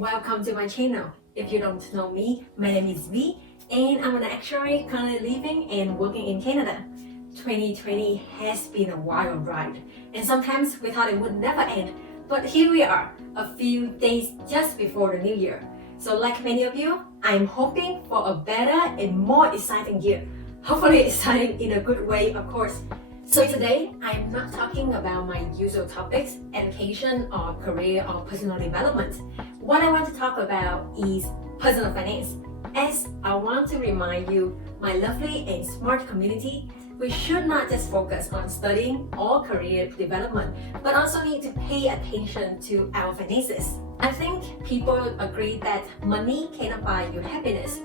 Welcome to my channel. If you don't know me, my name is V and I'm an actuary currently living and working in Canada. 2020 has been a wild ride and sometimes we thought it would never end, but here we are, a few days just before the new year. So like many of you, I'm hoping for a better and more exciting year. Hopefully exciting in a good way, of course. So today, I'm not talking about my usual topics, education or career or personal development. What I want to talk about is personal finance. As I want to remind you, my lovely and smart community, we should not just focus on studying or career development, but also need to pay attention to our finances. I think people agree that money cannot buy you happiness,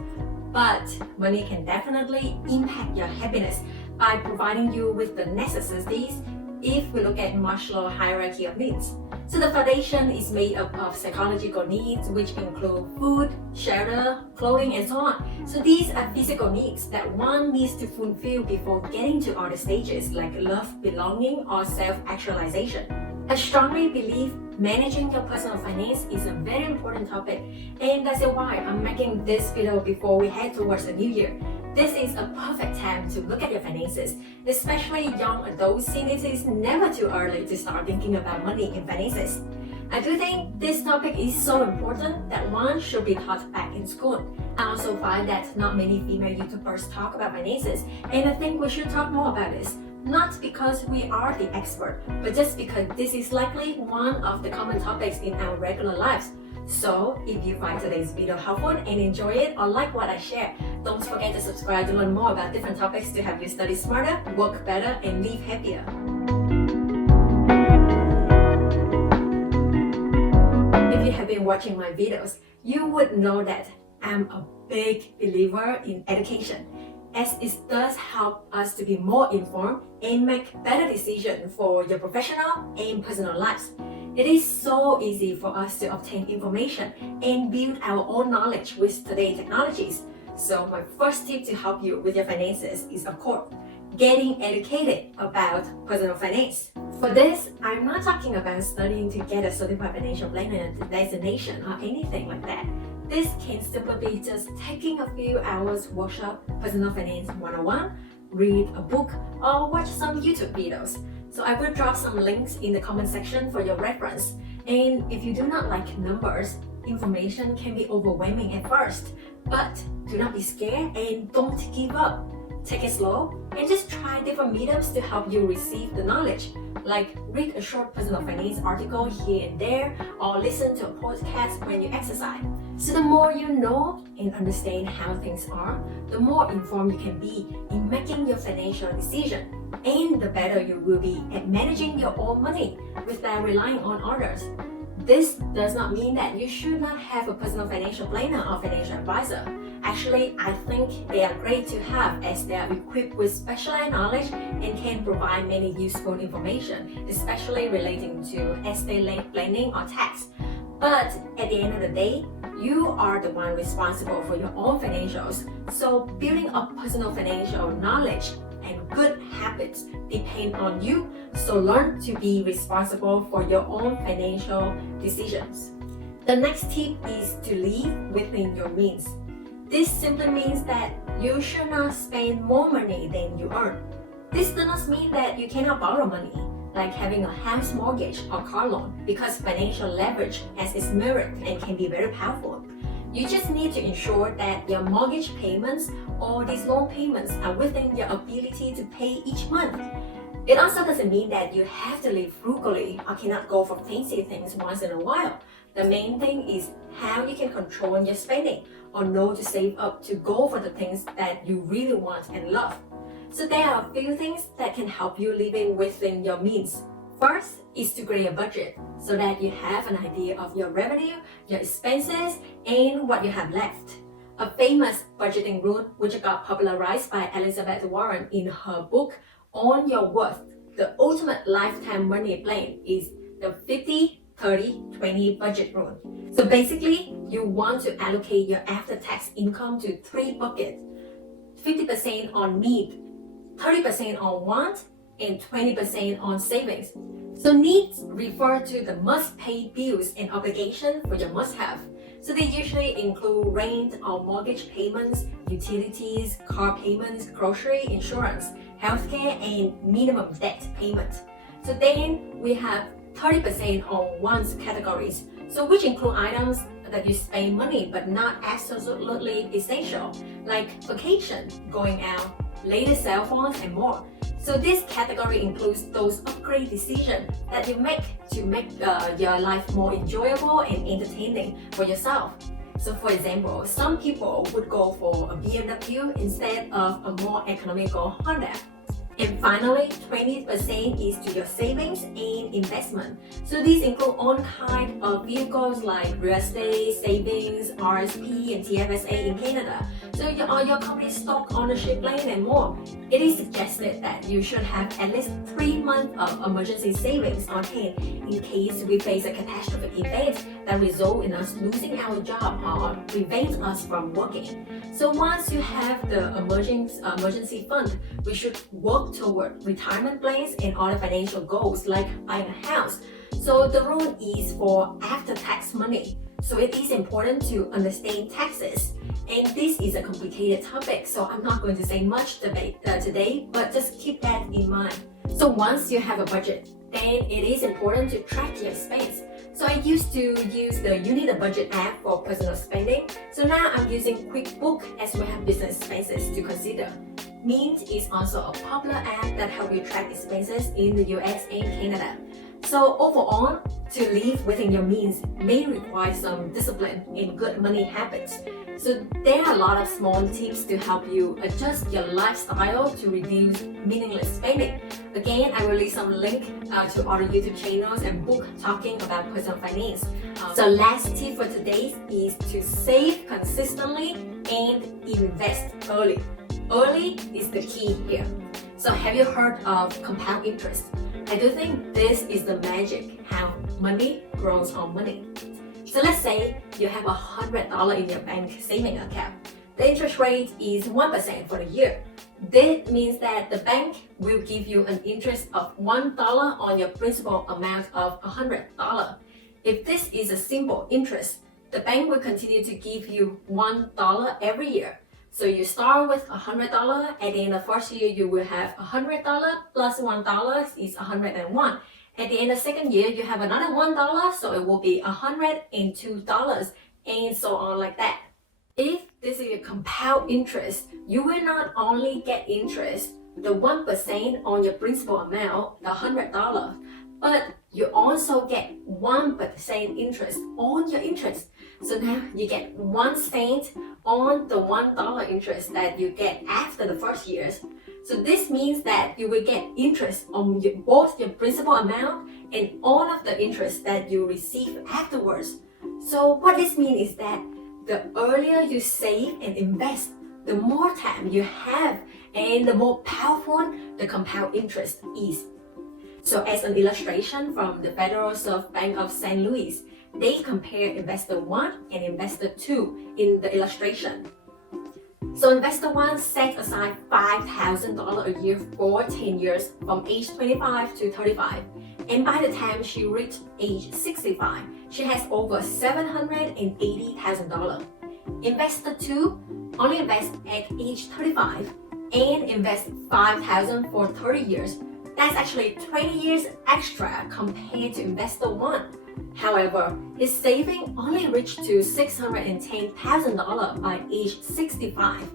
but money can definitely impact your happiness by providing you with the necessities if we look at Maslow hierarchy of needs. So the foundation is made up of psychological needs, which include food, shelter, clothing, and so on. So these are physical needs that one needs to fulfill before getting to other stages like love, belonging, or self-actualization. I strongly believe managing your personal finance is a very important topic, and that's why I'm making this video before we head towards the new year. This is a perfect time to look at your finances, especially young adults, since it is never too early to start thinking about money and finances. I do think this topic is so important that one should be taught back in school. I also find that not many female YouTubers talk about finances, and I think we should talk more about this. Not because we are the expert, but just because this is likely one of the common topics in our regular lives. So, if you find today's video helpful and enjoy it or like what I share, don't forget to subscribe to learn more about different topics to help you study smarter, work better, and live happier. If you have been watching my videos, you would know that I'm a big believer in education, as it does help us to be more informed and make better decisions for your professional and personal lives. It is so easy for us to obtain information and build our own knowledge with today's technologies. So my first tip to help you with your finances is, of course, getting educated about personal finance. For this, I'm not talking about studying to get a certified financial planner designation or anything like that. This can simply be just taking a few hours workshop Personal Finance 101, read a book, or watch some YouTube videos. So I will drop some links in the comment section for your reference. And if you do not like numbers, information can be overwhelming at first. But do not be scared and don't give up. Take it slow and just try different meetups to help you receive the knowledge. Like read a short personal finance article here and there, or listen to a podcast when you exercise. So the more you know and understand how things are, the more informed you can be in making your financial decision, and the better you will be at managing your own money without relying on others. This does not mean that you should not have a personal financial planner or financial advisor. Actually, I think they are great to have as they are equipped with specialized knowledge and can provide many useful information, especially relating to estate planning or tax. But at the end of the day, you are the one responsible for your own financials. So building up personal financial knowledge and good habits depend on you. So learn to be responsible for your own financial decisions. The next tip is to live within your means. This simply means that you should not spend more money than you earn. This does not mean that you cannot borrow money, like having a house mortgage or car loan, because financial leverage has its merit and can be very powerful. You just need to ensure that your mortgage payments or these loan payments are within your ability to pay each month. It also doesn't mean that you have to live frugally or cannot go for fancy things once in a while. The main thing is how you can control your spending or know to save up to go for the things that you really want and love. So there are a few things that can help you living within your means. First is to create a budget so that you have an idea of your revenue, your expenses, and what you have left. A famous budgeting rule which got popularized by Elizabeth Warren in her book On Your Worth, the ultimate lifetime money plan, is the 50-30-20 budget rule. So basically, you want to allocate your after-tax income to 3 buckets: 50% on need, 30% on want, and 20% on savings. So needs refer to the must-pay bills and obligations for your must-have. So they usually include rent or mortgage payments, utilities, car payments, grocery, insurance, healthcare, and minimum debt payment. So then we have 30% on wants categories, so which include items that you spend money but not absolutely essential, like vacation, going out, latest cell phones, and more. So this category includes those upgrade decisions that you make to make your life more enjoyable and entertaining for yourself. So for example, some people would go for a BMW instead of a more economical Honda. And finally, 20% is to your savings and investment. So these include all kinds of vehicles like real estate, savings, RSP, and TFSA in Canada. So your company's stock ownership plan and more. It is suggested that you should have at least 3 months of emergency savings on hand in case we face a catastrophic event that results in us losing our job or prevents us from working. So once you have the emergency fund, we should work toward retirement plans and other financial goals like buying a house. So the rule is for after-tax money. So it is important to understand taxes. And this is a complicated topic, so I'm not going to say much today, but just keep that in mind. So once you have a budget, then it is important to track your expense. So I used to use the You Need a Budget app for personal spending. So now I'm using QuickBook as we have business expenses to consider. Mint is also a popular app that helps you track expenses in the US and Canada. So overall, to live within your means may require some discipline and good money habits. So there are a lot of small tips to help you adjust your lifestyle to reduce meaningless spending. Again, I will leave some link to other YouTube channels and book talking about personal finance. So last tip for today is to save consistently and invest early. Early is the key here. So have you heard of compound interest? I do think this is the magic, how money grows on money. So let's say you have $100 in your bank saving account. The interest rate is 1% for the year. That means that the bank will give you an interest of $1 on your principal amount of $100. If this is a simple interest, the bank will continue to give you $1 every year. So you start with $100, at the end of the first year you will have $100 plus $1 is $101. At the end of the second year you have another $1, so it will be $102, and so on like that. If this is a compound interest, you will not only get interest, the 1% on your principal amount, the $100, but you also get 1% interest on your interest. So now you get 1 cent on the $1 interest that you get after the first years. So this means that you will get interest on both your principal amount and all of the interest that you receive afterwards. So what this means is that the earlier you save and invest, the more time you have and the more powerful the compound interest is. So as an illustration from the Federal Reserve Bank of St. Louis, they compare investor 1 and investor 2 in the illustration. So investor 1 set aside $5,000 a year for 10 years from age 25 to 35. And by the time she reached age 65, she has over $780,000. Investor 2 only invests at age 35 and invests $5,000 for 30 years. That's actually 20 years extra compared to investor 1. However, his saving only reached to $610,000 by age 65.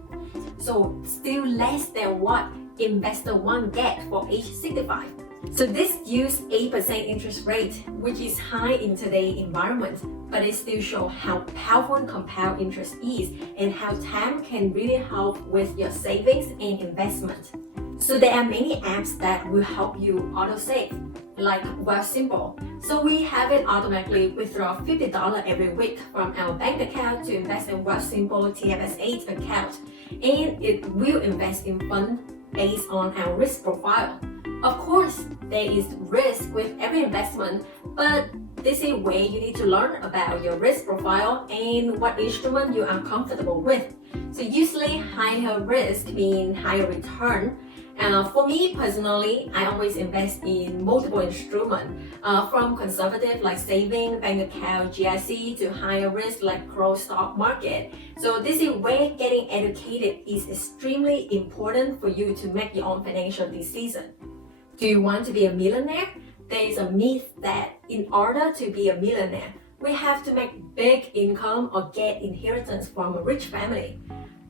So still less than what investor 1 get for age 65. So this used 8% interest rate, which is high in today's environment, but it still shows how powerful compound interest is and how time can really help with your savings and investment. So there are many apps that will help you auto-save, like Wealthsimple. So we have it automatically withdraw $50 every week from our bank account to invest in Wealthsimple TFSA account, and it will invest in funds based on our risk profile. Of course, there is risk with every investment, but this is where you need to learn about your risk profile and what instrument you are comfortable with. So usually higher risk means higher return, For me personally, I always invest in multiple instruments, from conservative like saving, bank account, GIC, to higher risk like growth stock market. So this is where getting educated is extremely important for you to make your own financial decision. Do you want to be a millionaire? There is a myth that in order to be a millionaire, we have to make big income or get inheritance from a rich family.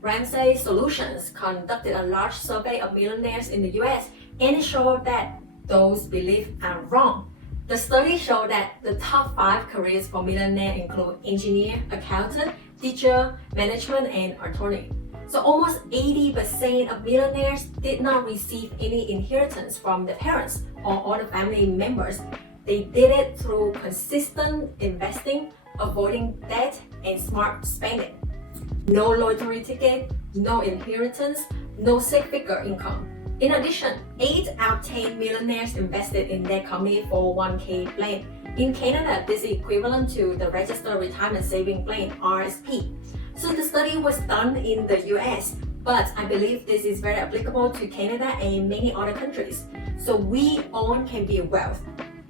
Ramsey Solutions conducted a large survey of millionaires in the US and it showed that those beliefs are wrong. The study showed that the top 5 careers for millionaires include engineer, accountant, teacher, management, and attorney. So almost 80% of millionaires did not receive any inheritance from their parents or other family members. They did it through consistent investing, avoiding debt, and smart spending. No lottery ticket, no inheritance, no six-figure income. In addition, 8 out of 10 millionaires invested in their company 401k plan. In Canada, this is equivalent to the Registered Retirement Savings Plan, RSP. So the study was done in the US, but I believe this is very applicable to Canada and many other countries. So we all can be wealth.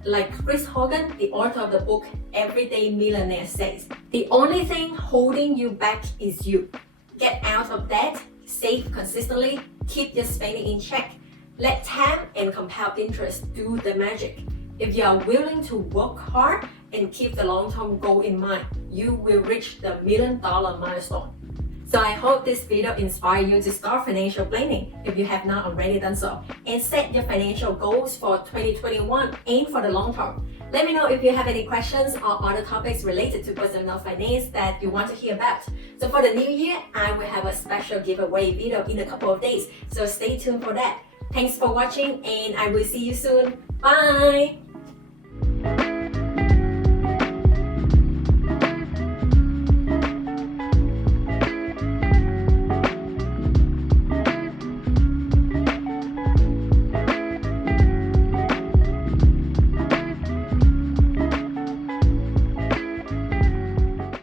Like Chris Hogan, the author of the book Everyday Millionaire says, the only thing holding you back is you. Get out of debt, save consistently, keep your spending in check. Let time and compound interest do the magic. If you are willing to work hard and keep the long-term goal in mind, you will reach the $1 million milestone. So I hope this video inspired you to start financial planning if you have not already done so, and set your financial goals for 2021 and for the long term. Let me know if you have any questions or other topics related to personal finance that you want to hear about. So for the new year, I will have a special giveaway video in a couple of days, so stay tuned for that. Thanks for watching and I will see you soon. Bye!